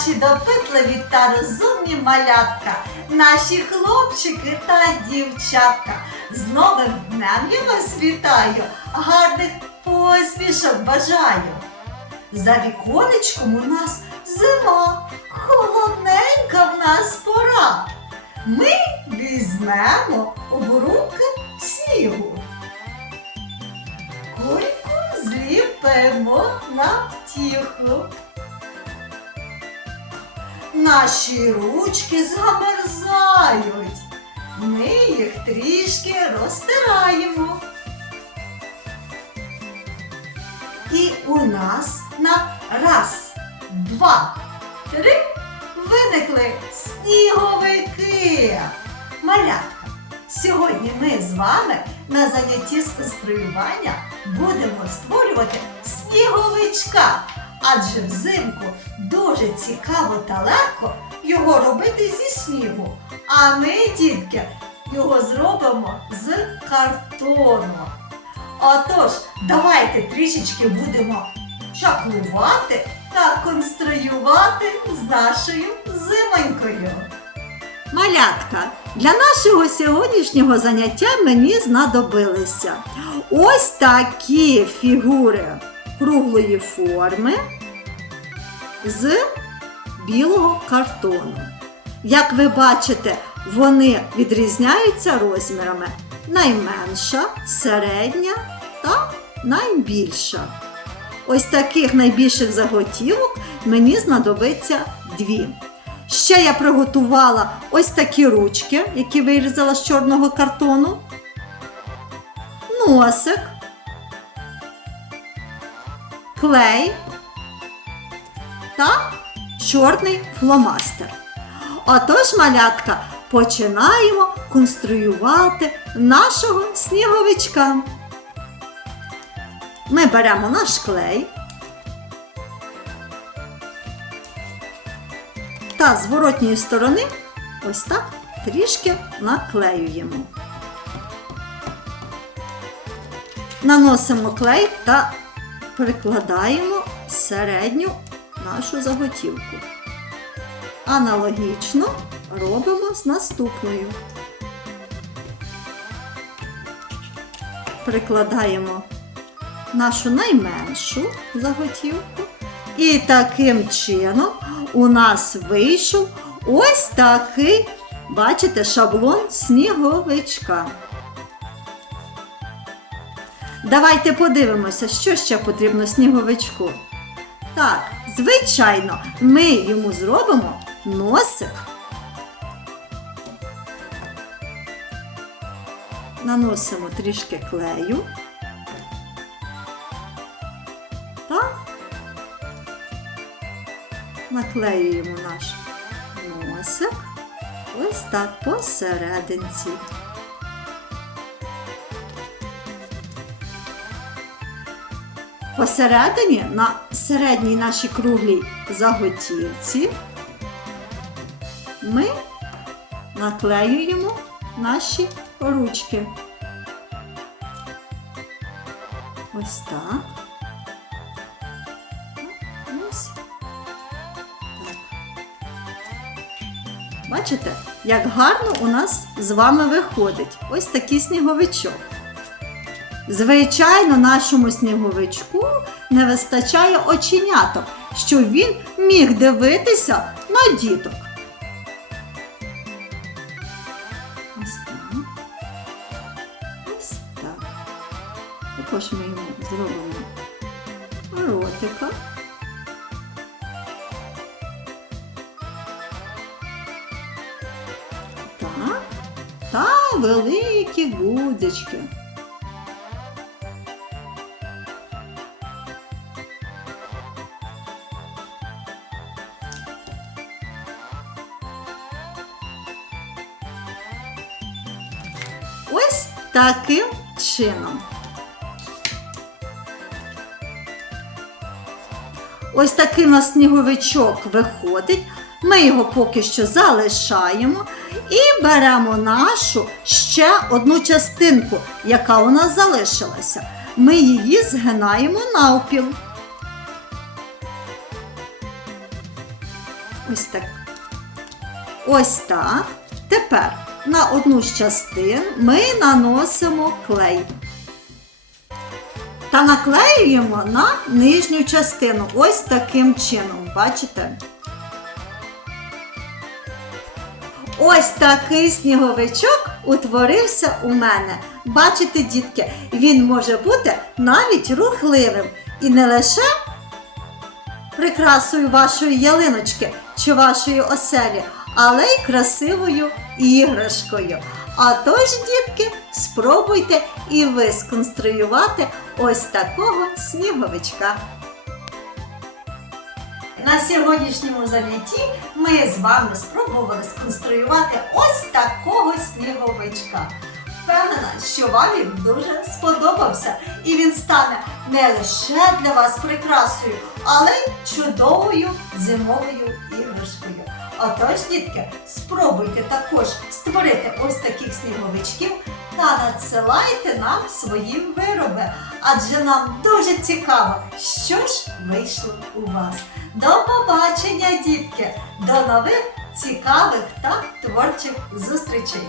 наші допитливі та розумні малятка, наші хлопчики та дівчатка. З новим днем я вас вітаю, гарних посмішок бажаю. За віконечком у нас зима, холодненька в нас пора. Ми візьмемо в руки снігу. Кульку зліпимо на втіху. Наші ручки замерзають. Ми їх трішки розтираємо. І у нас на раз, два, три виникли сніговики. Малятка, сьогодні ми з вами на занятті з конструювання будемо створювати сніговичка. Адже взимку дуже цікаво та легко його робити зі снігу. А ми, дітки, його зробимо з картону. Отож, давайте трішечки будемо чаклувати та конструювати з нашою зимонькою. Малятка, для нашого сьогоднішнього заняття мені знадобилися ось такі фігури круглої форми з білого картону. Як ви бачите, вони відрізняються розмірами найменша, середня та найбільша. Ось таких найбільших заготівок мені знадобиться дві. Ще я приготувала ось такі ручки, які вирізала з чорного картону, носик, клей та чорний фломастер. Отож, малятка, починаємо конструювати нашого сніговичка. Ми беремо наш клей та з воротньої сторони ось так трішки наклеюємо. Наносимо клей та прикладаємо середню нашу заготівку. Аналогічно робимо з наступною. Прикладаємо нашу найменшу заготівку. І таким чином у нас вийшов ось такий, бачите, шаблон сніговичка. Давайте подивимося, що ще потрібно сніговичку. Так, звичайно, ми йому зробимо носик. Наносимо трішки клею. Та наклеюємо наш носик ось так посерединці. Посередині на середній нашій круглій заготівці ми наклеюємо наші ручки. Ось так. Ось. Бачите, як гарно у нас з вами виходить ось такий сніговичок. Звичайно, нашому сніговичку не вистачає оченяток, щоб він міг дивитися на діток. Ось так. Ось так. Також ми йому зробимо ротика. Та великі гудзички. Ось таким чином. Ось такий у нас сніговичок виходить. Ми його поки що залишаємо і беремо нашу ще одну частинку, яка у нас залишилася. Ми її згинаємо навпіл. Ось так. Ось так. Тепер на одну з частин ми наносимо клей. Та наклеюємо на нижню частину. Ось таким чином. Бачите? Ось такий сніговичок утворився у мене. Бачите, дітки, він може бути навіть рухливим. І не лише прикрасою вашої ялиночки чи вашої оселі, але й красивою іграшкою. А тож, дітки, спробуйте і ви сконструювати ось такого сніговичка. На сьогоднішньому занятті ми з вами спробували сконструювати ось такого сніговичка. Впевнена, що вам він дуже сподобався, і він стане не лише для вас прикрасою, але й чудовою зимовою іграшкою. Отож, дітки, спробуйте також створити ось таких сніговичків та надсилайте нам свої вироби, адже нам дуже цікаво, що ж вийшло у вас. До побачення, дітки! До нових цікавих та творчих зустрічей!